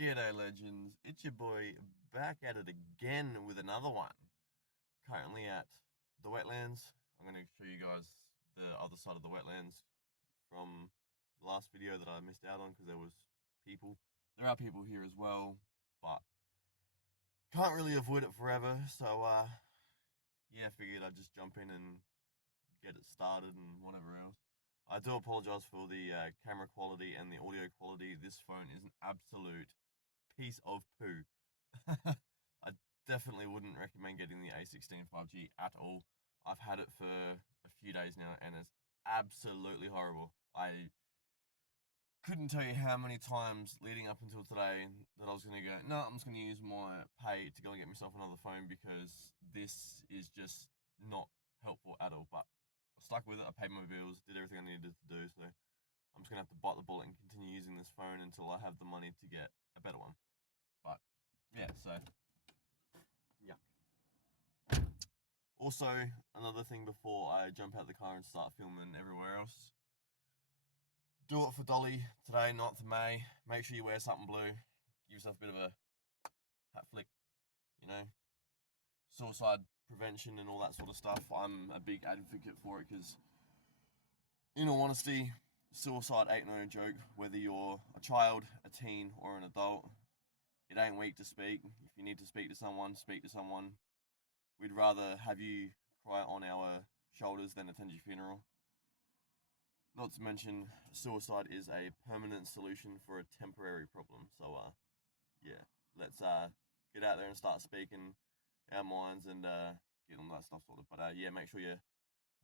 G'day legends, it's your boy back at it again with another one. Currently at the wetlands. I'm going to show you guys the other side of the wetlands from the last video that I missed out on because there was people. There are people here as well, but can't really avoid it forever. So yeah, I figured I'd just jump in and get it started and whatever else. I do apologize for the camera quality and the audio quality. This phone is an absolute piece of poo. I definitely wouldn't recommend getting the A16 5G at all. I've had it for a few days now and it's absolutely horrible. I couldn't tell you how many times leading up until today that I was going to go, no, I'm just going to use my pay to go and get myself another phone because this is just not helpful at all. But I stuck with it, I paid my bills, did everything I needed to do, so I'm just going to have to bite the bullet and continue using this phone until I have the money to get a better one. But yeah, so yeah. Also, another thing before I jump out the car and start filming everywhere else, do it for Dolly today, 9th of May. Make sure you wear something blue. Give yourself a bit of a hat flick, you know. Suicide prevention and all that sort of stuff. I'm a big advocate for it because, in all honesty, suicide ain't no joke. Whether you're a child, a teen, or an adult, it ain't weak to speak. If you need to speak to someone, speak to someone. We'd rather have you cry on our shoulders than attend your funeral. Not to mention, suicide is a permanent solution for a temporary problem. So, yeah, let's get out there and start speaking our minds and get all that stuff sorted. But yeah, make sure you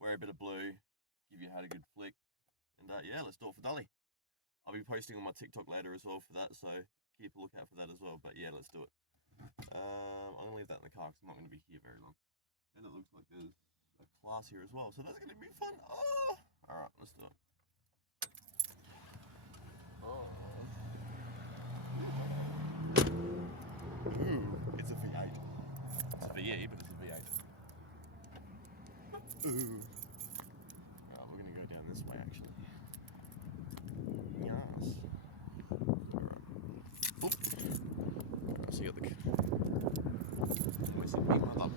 wear a bit of blue, give your hat a good flick, and yeah, let's do it for Dolly. I'll be posting on my TikTok later as well for that, so keep a lookout for that as well. But yeah, let's do it. I'm gonna leave that in the car because I'm not gonna be here very long. And it looks like there's a class here as well, so that's gonna be fun. Oh, all right, let's do it. Oh. Ooh, it's a V8. It's a VE, but it's a V8. Ooh. Alright, we're gonna go down this way actually. Yes. Alright. Oop. Alright, so you got the. Where's it? Big mother.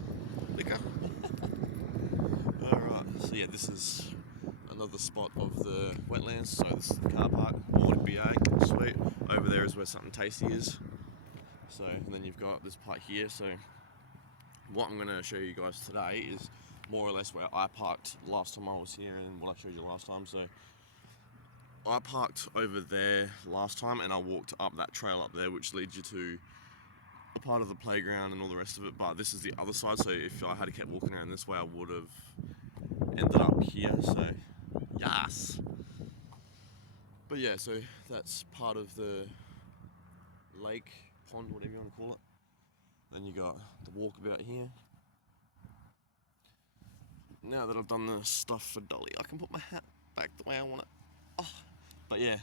Liquor. Alright, so yeah, this is another spot of the wetlands. So this is the car park. Water B8, sweet. Over there is where something tasty is. So, and then you've got this part here. So, what I'm going to show you guys today is more or less where I parked last time I was here and what I showed you last time. So, I parked over there last time and I walked up that trail up there, which leads you to a part of the playground and all the rest of it. But this is the other side. So, if I had kept walking around this way, I would have ended up here. So, yes. But yeah, so that's part of the lake, pond, whatever you want to call it. Then you got the walkabout here. Now that I've done the stuff for Dolly, I can put my hat back the way I want it. Oh. But yeah,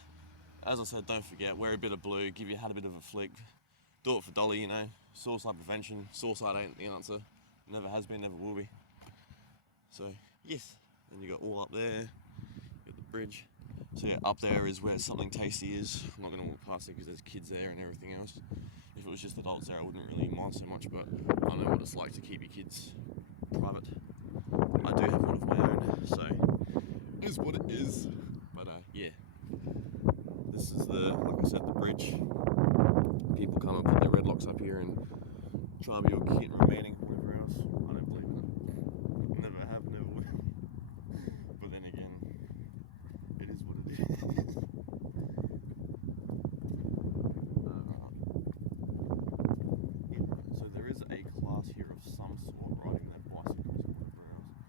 as I said, don't forget, wear a bit of blue, give your hat a bit of a flick. Do it for Dolly, you know. Suicide prevention. Suicide ain't the answer. Never has been, never will be. So, yes. Then you got all up there. You got the bridge. So yeah, up there is where something tasty is. I'm not going to walk past it because there's kids there and everything else. If it was just adults there, I wouldn't really mind so much, but I know what it's like to keep your kids private. I do have one of my own, so it is what it is. But yeah, this is like I said, the bridge. People come and put their red locks up here and try and be all cute and romantic and whatever else. I don't believe in it. Never have, never will. But then again, it is what it is. So there is a class here of some sort riding their bicycles and whatever else.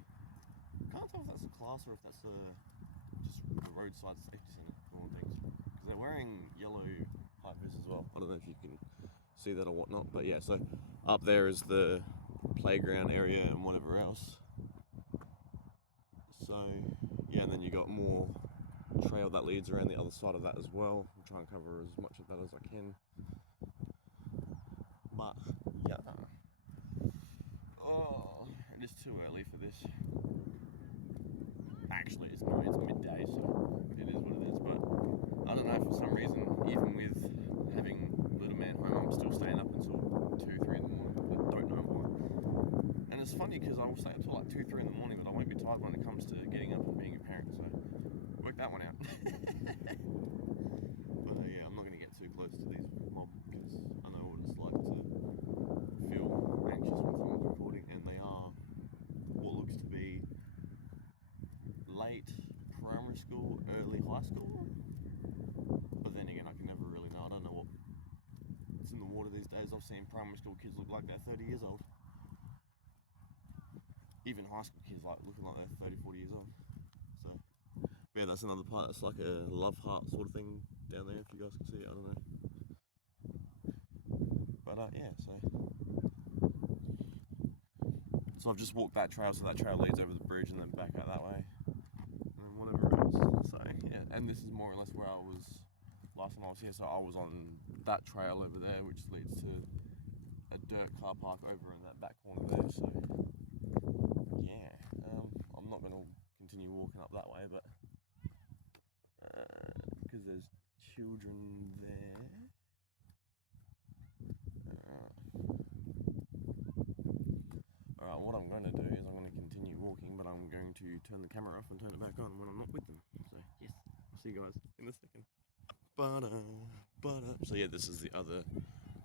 Can't tell if that's a class or if that's just the roadside safety centre doing things. Because they're wearing yellow high vis as well. I don't know if you can see that or whatnot, but yeah, so up there is the playground area and whatever else. So yeah, and then you got more trail that leads around the other side of that as well. I'll try and cover as much of that as I can. But yeah. Oh, it is too early for this. Actually, it's not. It's midday, so it is what it is. But I don't know, for some reason, even with having little man because I will stay until like 2, 3 in the morning, but I won't be tired when it comes to getting up and being a parent, so work that one out. But yeah, I'm not going to get too close to these mob because I know what it's like to feel anxious when someone's recording, and they are what looks to be late primary school, early high school. But then again, I can never really know. I don't know what's in the water these days. I've seen primary school kids look like they're 30 years old. Even high school kids like looking like they're 30, 40 years old. So yeah, that's another part. It's like a love heart sort of thing down there, if you guys can see it. I don't know. But yeah, so I've just walked that trail, so that trail leads over the bridge and then back out that way, and then whatever else. So yeah, and this is more or less where I was last time I was here. So I was on that trail over there, which leads to a dirt car park over in that back corner there. So yeah, I'm not going to continue walking up that way, but because there's children there. Alright, what I'm going to do is I'm going to continue walking, but I'm going to turn the camera off and turn it back on when I'm not with them. So yes, I'll see you guys in a second. So yeah, this is the other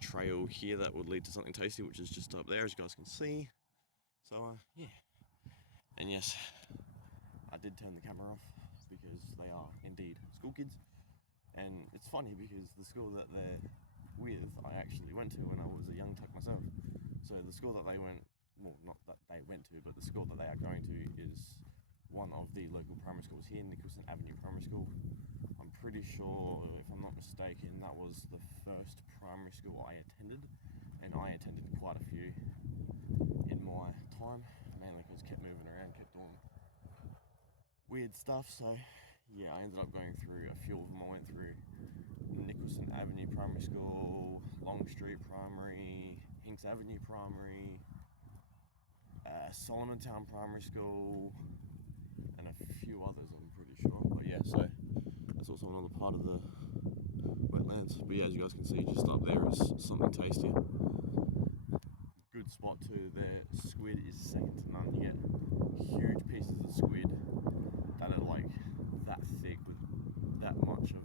trail here that would lead to something tasty, which is just up there, as you guys can see. So yeah, and yes, I did turn the camera off because they are indeed school kids, and it's funny because the school that they're with I actually went to when I was a young tuck myself. So the school that they went, well, not that they went to, but the school that they are going to is one of the local primary schools here, Nicholson Avenue Primary School. I'm pretty sure, if I'm not mistaken, that was the first primary school I attended, and I attended quite a few in my time, mainly because kept moving around, kept doing weird stuff. So yeah, I ended up going through a few of them. I went through Nicholson Avenue Primary School, Long Street Primary, Hinks Avenue Primary, Solomon Town Primary School, and a few others, I'm pretty sure. But yeah, so that's also another part of the wetlands. But yeah, as you guys can see, just up there is something tasty. Good spot too. Their squid is second to none. You get huge pieces of squid that are like that thick with that much of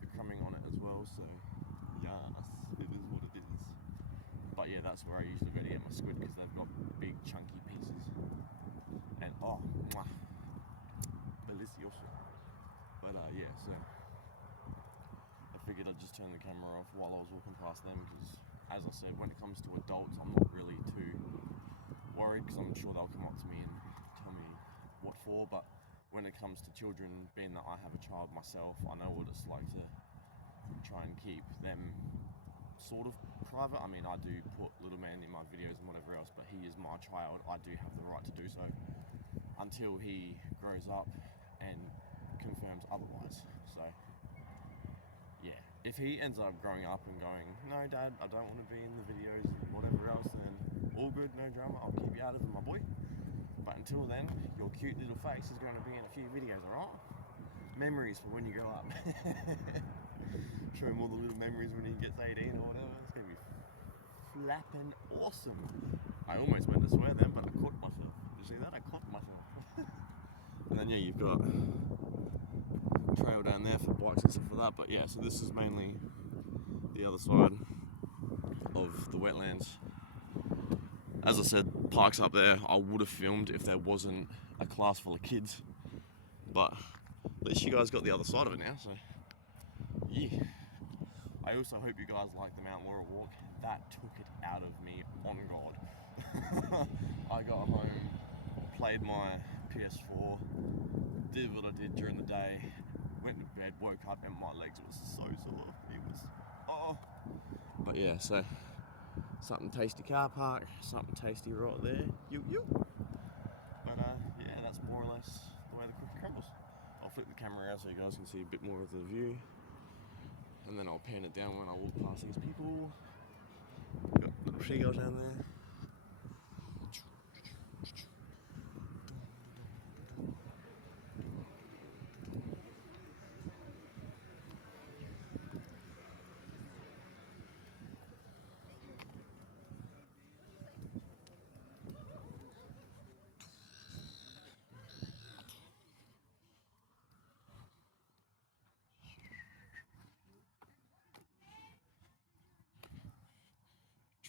the crumbing on it as well. So yes, it is what it is. But yeah, that's where I usually go to get my squid, because they've got big chunky pieces. And oh, mwah, delicioso. But yeah, so I figured I'd just turn the camera off while I was walking past them, because as I said, when it comes to adults, I'm not really too worried, because I'm sure they'll come up to me and tell me what for. But when it comes to children, being that I have a child myself, I know what it's like to try and keep them sort of private. I mean, I do put little man in my videos and whatever else, but he is my child. I do have the right to do so until he grows up and confirms otherwise. So yeah, if he ends up growing up and going, no dad, I don't want to be in the videos and whatever else, then all good, no drama, I'll keep you out of it, my boy. But until then, your cute little face is going to be in a few videos, alright? Memories for when you grow up. Show him all the little memories when he gets 18 or whatever. It's going to be flapping awesome. I almost went to swear then, but I caught myself. Did you see that? I caught myself. And then yeah, you've got trail down there for bikes and stuff for that. But yeah, so this is mainly the other side of the wetlands. As I said, parks up there. I would have filmed if there wasn't a class full of kids, but at least you guys got the other side of it now, so yeah. I also hope you guys like the Mount Laurel walk. That took it out of me, on God. I got home, played my PS4, did what I did during the day, went to bed, woke up, and my legs were so sore. It was, oh. But yeah, so something tasty car park, something tasty right there. You. But yeah, that's more or less the way the cookie crumbles. I'll flip the camera out so you guys can see a bit more of the view, and then I'll pan it down when I walk past these people. Got little seagulls down there.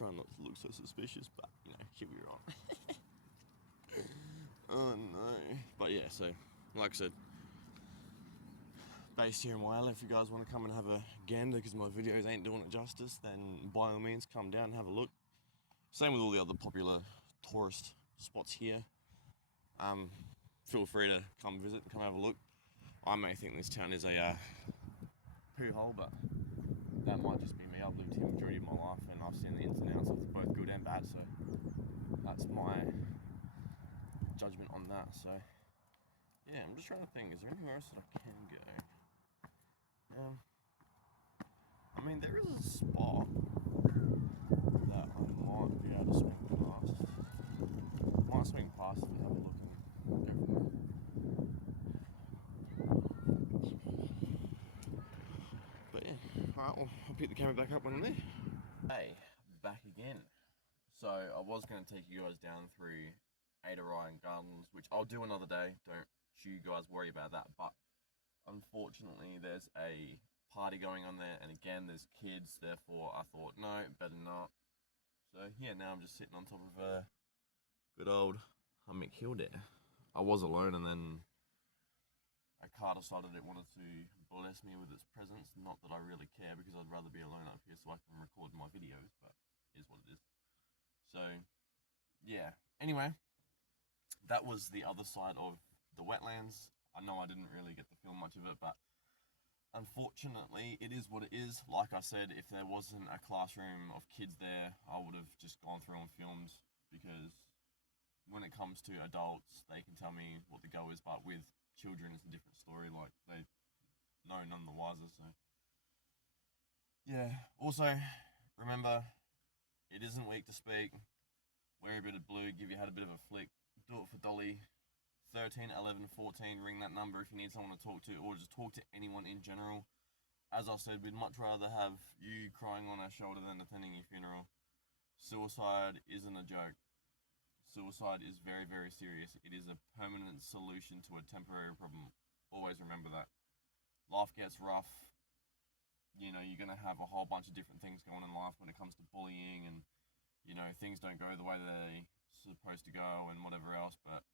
trying not to look so suspicious, but you know, here we are. Oh no. But yeah, so like I said, based here in Wales. If you guys want to come and have a gander because my videos ain't doing it justice, then by all means come down and have a look. Same with all the other popular tourist spots here. Feel free to come visit and come have a look. I may think this town is a poo hole, but that might just be me. I've lived here the majority of my life and I've seen the ins and outs of both good and bad, so that's my judgment on that. So yeah, I'm just trying to think, is there anywhere else that I can go? I mean, there is a spot that I might be able to swing past. Might swing past it and have a look and go from there. But yeah, alright, well, I'll pick the camera back up when I'm there. Hey, back again. So, I was going to take you guys down through Ada Ryan Gardens, which I'll do another day. Don't you guys worry about that. But unfortunately, there's a party going on there, and again, there's kids. Therefore, I thought, no, better not. So yeah, now I'm just sitting on top of a good old hummock hill there. I was alone, and then a car decided it wanted to bless me with its presence. Not that I really care, because I'd rather be alone up here so I can record my videos, but it is what it is. So yeah, anyway, that was the other side of the wetlands. I know I didn't really get to film much of it, but unfortunately, it is what it is. Like I said, if there wasn't a classroom of kids there, I would have just gone through and filmed, because when it comes to adults, they can tell me what the go is, but with children, it's a different story. Like, they know none the wiser, so yeah. Also, remember, it isn't weak to speak. Wear a bit of blue, give your head a bit of a flick. Do it for Dolly. 13, 11, 14, ring that number if you need someone to talk to, or just talk to anyone in general. As I said, we'd much rather have you crying on our shoulder than attending your funeral. Suicide isn't a joke. Suicide is very, very serious. It is a permanent solution to a temporary problem. Always remember that. Life gets rough. You know, you're going to have a whole bunch of different things going in life when it comes to bullying, and, you know, things don't go the way they're supposed to go and whatever else, but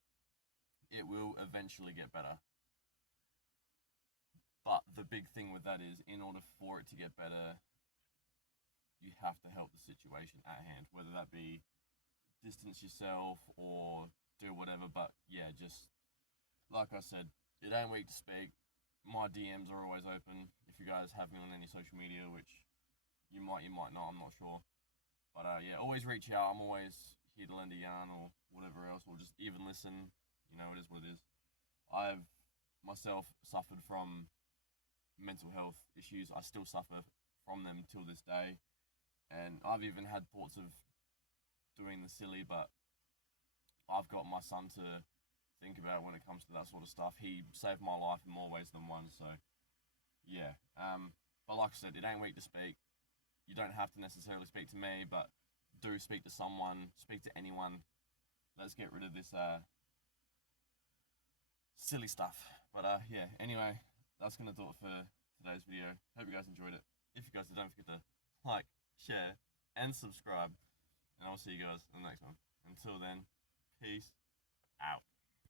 it will eventually get better. But the big thing with that is, in order for it to get better, you have to help the situation at hand, whether that be distance yourself or do whatever. But yeah, just like I said, it ain't weak to speak. My DMs are always open. If you guys have me on any social media, which you might not, I'm not sure. But yeah, always reach out. I'm always here to lend a yarn or whatever else, or just even listen. You know, it is what it is. I've myself suffered from mental health issues. I still suffer from them till this day, and I've even had thoughts of doing the silly, but I've got my son to think about when it comes to that sort of stuff. He saved my life in more ways than one, so yeah. But like I said, it ain't weak to speak. You don't have to necessarily speak to me, but do speak to someone, speak to anyone. Let's get rid of this silly stuff. But yeah, anyway, that's gonna do it for today's video. Hope you guys enjoyed it. If you guys did, don't forget to like, share, and subscribe, and I'll see you guys in the next one. Until then, peace out.